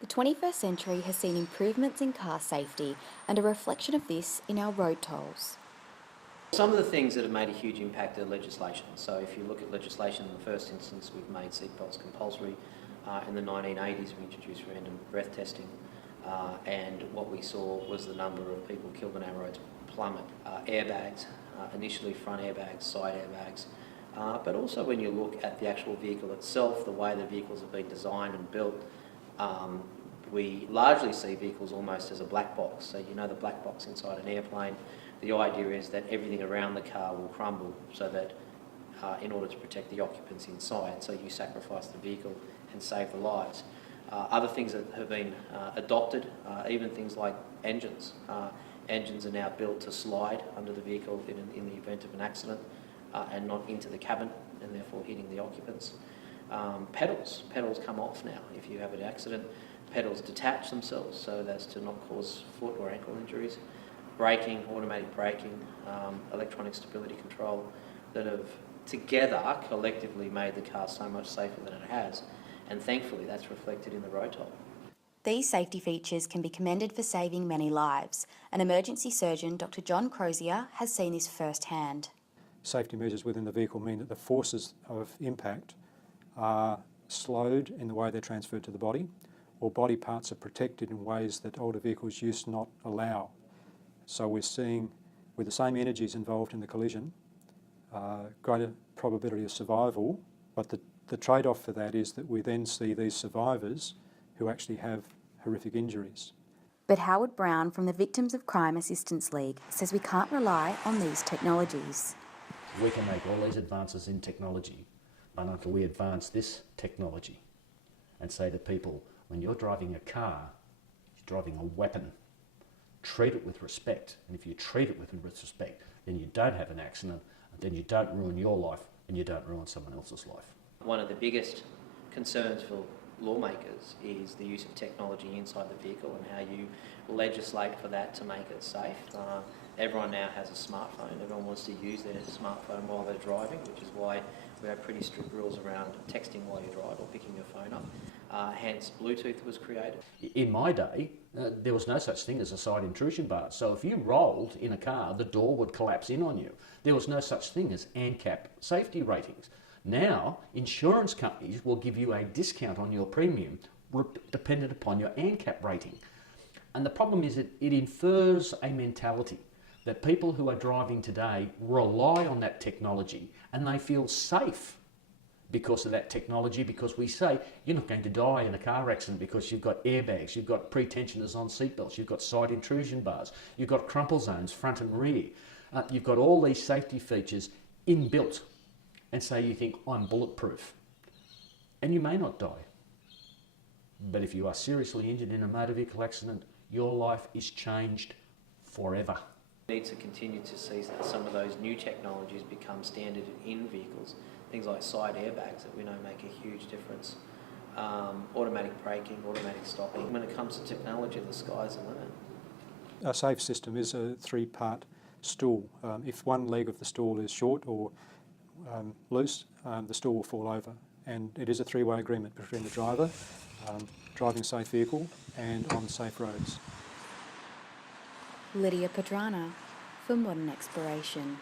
The 21st century has seen improvements in car safety and a reflection of this in our road tolls. Some of the things that have made a huge impact are legislation. So if you look at legislation, in the first instance we've made seatbelts compulsory. In the 1980s we introduced random breath testing, and what we saw was the number of people killed on our roads plummet. Airbags, initially front airbags, side airbags, but also when you look at the actual vehicle itself, the way the vehicles have been designed and built, we largely see vehicles almost as a black box. So you know the black box inside an airplane. The idea is that everything around the car will crumble so that in order to protect the occupants inside, so you sacrifice the vehicle and save the lives. Other things that have been adopted, even things like engines. Engines are now built to slide under the vehicle in the event of an accident and not into the cabin and therefore hitting the occupants. Pedals come off now if you have an accident. Pedals detach themselves so as to not cause foot or ankle injuries. Braking, automatic braking, electronic stability control, that have together collectively made the car so much safer than it has, and thankfully that's reflected in the road toll. These safety features can be commended for saving many lives. An emergency surgeon, Dr. John Crozier, has seen this firsthand. Safety measures within the vehicle mean that the forces of impact are slowed in the way they're transferred to the body, or body parts are protected in ways that older vehicles used to not allow. So we're seeing, with the same energies involved in the collision, greater probability of survival, but the trade-off for that is that we then see these survivors who actually have horrific injuries. But Howard Brown from the Victims of Crime Assistance League says we can't rely on these technologies. We can make all these advances in technology, but until we advance this technology and say to people, when you're driving a car, you're driving a weapon. Treat it with respect, and if you treat it with respect, then you don't have an accident, and then you don't ruin your life, and you don't ruin someone else's life. One of the biggest concerns for lawmakers is the use of technology inside the vehicle and how you legislate for that to make it safe. Everyone now has a smartphone. Everyone wants to use their smartphone while they're driving, which is why we have pretty strict rules around texting while you drive or picking your phone up. Hence, Bluetooth was created. In my day, there was no such thing as a side intrusion bar. So if you rolled in a car, the door would collapse in on you. There was no such thing as ANCAP safety ratings. Now, insurance companies will give you a discount on your premium dependent upon your ANCAP rating. And the problem is that it infers a mentality that people who are driving today rely on that technology and they feel safe because of that technology, because we say you're not going to die in a car accident because you've got airbags, you've got pre-tensioners on seatbelts, you've got side intrusion bars, you've got crumple zones front and rear, you've got all these safety features inbuilt, and so you think I'm bulletproof. And you may not die. But if you are seriously injured in a motor vehicle accident, your life is changed forever. We need to continue to see that some of those new technologies become standard in vehicles. Things like side airbags that we know make a huge difference. Automatic braking, automatic stopping. When it comes to technology, the sky's the limit. A safe system is a three-part stool. If one leg of the stool is short or loose, the stool will fall over. And it is a three-way agreement between the driver, driving a safe vehicle, and on safe roads. Lydia Padrana for Modern Exploration.